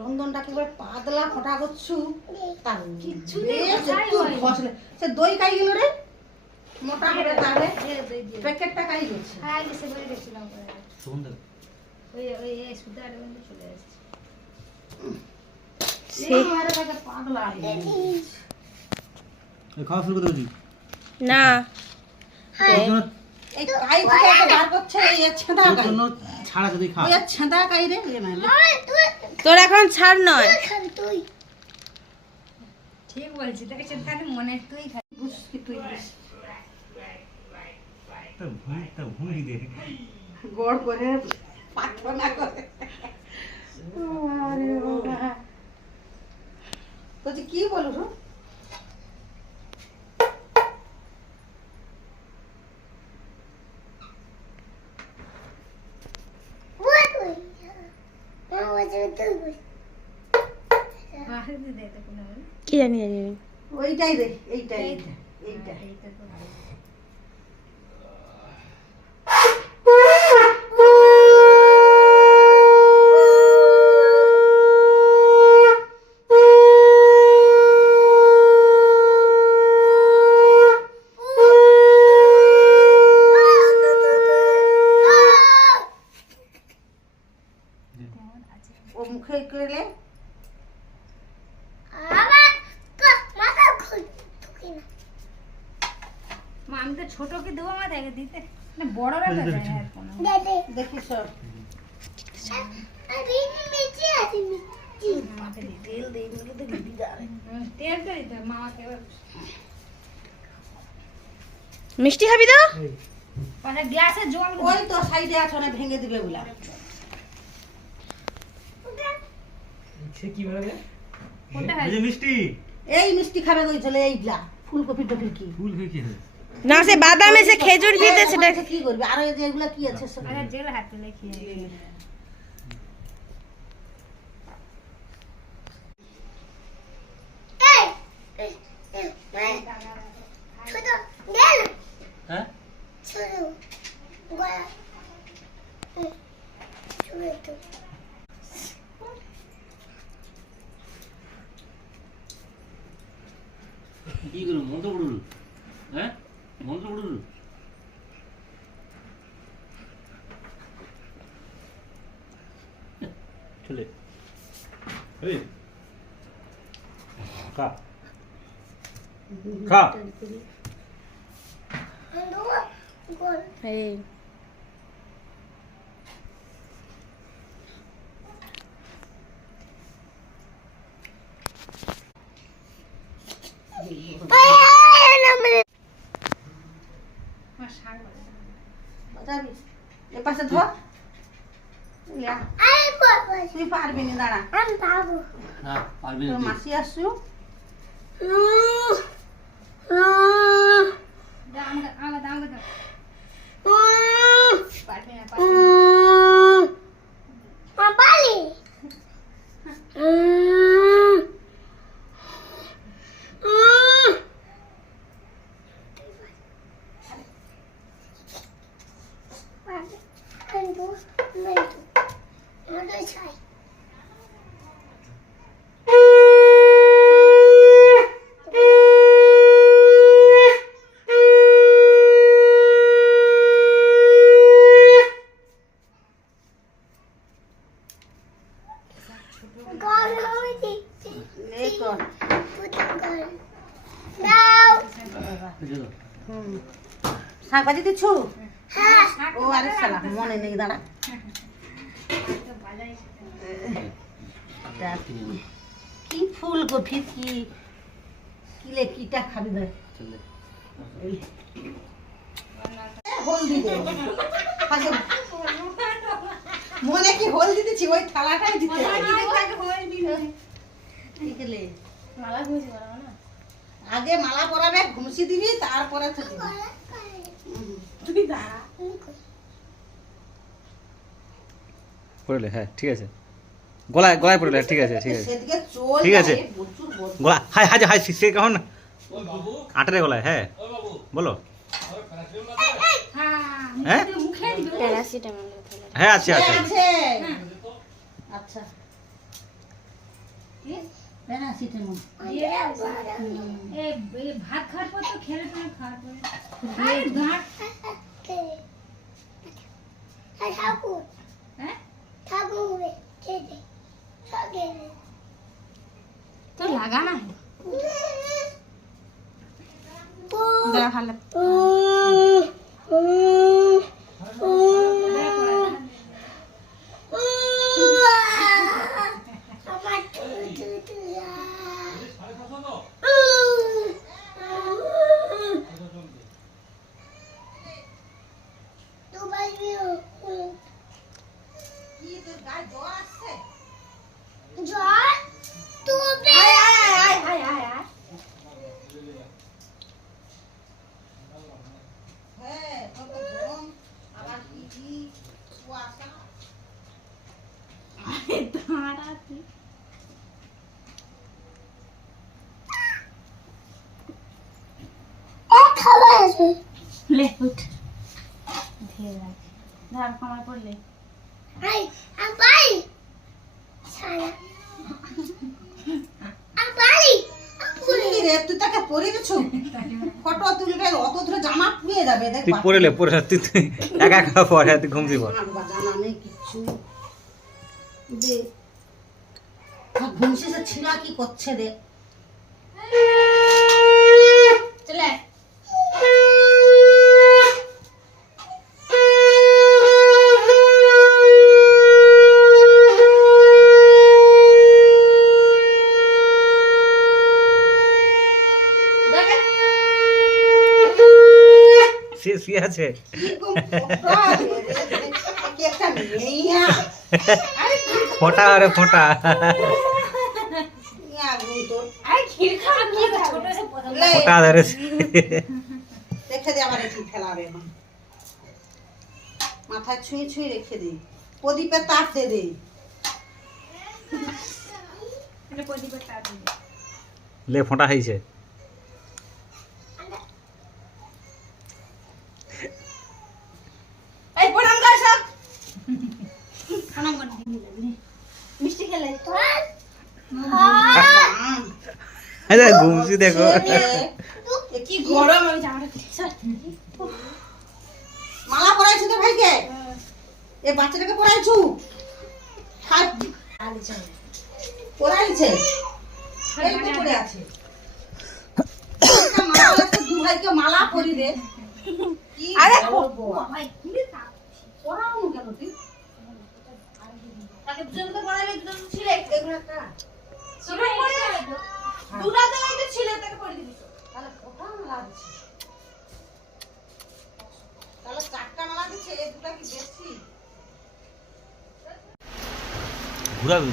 চন্দনটা একেবারে পাতলা ফোটা করছু তার কিচ্ছু একটু ঘষলে সে দই খাই গেল রে মোটা করে তাহলে প্যাকেটটা খাই গেছে হ্যাঁ এসে বলে গেছিলাম সুন্দর ওই এই সুদার মধ্যে চলে আসছে সেই আরে বাবা পাগলা হয়ে এই খাওয়া শুরু করে দিই না এই কাই থেকে বার করছে এই ছেঁদা কাই জন্য ছাড়া যদি খা ওই ছেঁদা কাই রে এ মানে তোর এখন ছাড় নয় ঠিক বলছি তোকে তাহলে মনে তুই খাই বুঝ কি তুই বুঝ তা ভুঁড়ি দে গড় করে পাঠনা করে আরে বাবা তো কি বলু রো বাহির দিয়ে দে তো কোনো কি জানি জানি ওইটাই রে এইটাই এইটা এইটা তো ভালো ও মুখে করলে মা আমি তো ছোট কি দেবো মা দেখে দিতে না বড় রাখা যায় না কোনো দেখি সব তেল দেই বলে তো দিদি যাবে তেল তো দিতে হবে, মামাকে মিষ্টি খাবি তো পাশে গ্লাসে জল ওই তো সাইডে আছে না ভেঙে দিবে বলা সে কি বলে কোনটা এই যে মিষ্টি এই মিষ্টি খাবে কই চলে এইগুলা ফুলকপি টপি কি ফুল হয়ে কি না সে বাদাম এসে খেজুর ভিতরে সেটা আচ্ছা, কি করবি আর এই যে এগুলা কি আছে সব আরে জেল হাতে লেখিয়ে হ্যাঁ কি করব মন্ত্র পড়ুল হ্যাঁ মন্ত্র পড়ুল চলে এই খা খা এই মা শাক বাজে বাজাবি এ পাশে ধর লিয়া তুই পারবি না দাঁড়া হ্যাঁ পারবি তোর না মাসি আসছু দাম দাম পারবে না পারবে এই কর শাক ভাজি দিচ্ছু ও আরে শালা মনে নেই দাঁড়া দেখ, কি ফুলকপি কি কিলে কিটা খাবি দেখ চলে হলদি দে পাশে মনে কি হলদি দিচ্ছি ওই থালাটাই দিতে ঠিকলে মালা ঘুষি বানাবো না আগে মালা পরাবে ঘুমসি দিবি তারপরে তো দিবি তুই দাঁড়া পড়লে হ্যাঁ ঠিক আছে গলায় গলায় পড়লে ঠিক আছে ঠিক আছে সেদিকে চল ঠিক আছে। প্রচুর বদ গলা হাই হাই হাই সে কেমন আটারে গলায় হ্যাঁ বলো হ্যাঁ মুখে দিবে প্যারাসিটামল হ্যাঁ আছে আছে আছে আচ্ছা কি? প্যারাসিটামল দিয়ে দে। এ ভাত খাওয়ার পর তো খেলে তুমি খাওয়ার পরে আরে গাঁট হ্যাঁ তো লাগা না দাঁড়া ভালো কি তোর গায়ে জ্বর আসছে? হ্যাঁ তোর তো গরম, আবার কি কুয়াশা। লে উঠ ধীরে রাখ ধর কমার পড়লে কি রে, তুই তাকে পরিয়ে দিচ্ছ? ফটো তুলবে, অত দূরে জামা পুড়িয়ে যাবে, দেখ তুই পড়ে লে তুই একা একা পড়ে তুই ঘুমছি পড় আমার জানা নেই কিচ্ছু। দে ঘুম শেষে ছিঁড়া কি করছে রে? চলে আয়। সে শুয়ে আছে কিরকম ফোঁটা রে রে, কি একটা মেইয়া। ফোঁটা আরে ফোঁটা ইয়া গুণ তোর। আরে ক্ষীর খাওয়া কি ছোট সে প্রথম লে, ফোঁটা ধরেছে রেখে দে, আবার একটু ফেলাবে এখন। মাথায় ছুঁয়ে ছুঁয়ে রেখে দে, প্রদীপে তাপ দে দে। এটা প্রদীপের তার দিবে লে ফোঁটা হয়েছে এই প্রণাম কর সব। প্রণাম করে দিবি মিষ্টি খেলে আরে ঘুমছি দেখো কি গরম, আমি জামাটা মালা পরাইছো তো ভাইকে? এ বাচ্চাটাকে পরাইছু? পরাইছে, এই তো পড়ে আছে। একটা মালা লাগছে, দু ভাইকে মালা পরি রে। কি বলবো? ভাই কি তা পরাও কেন তুই? তাকে দুজন তো পরাইলে, দুজন তো ছিলে, এগুলো একটা ছিল এটা দুটা তো ওই যে ছিলে, তাকে পরিয়ে দিবি তো। তাহলে কটা মালা দিচ্ছে? তাহলে চারটা মালা দিচ্ছে, এই দুটা কি বেশি? ঘুরাবি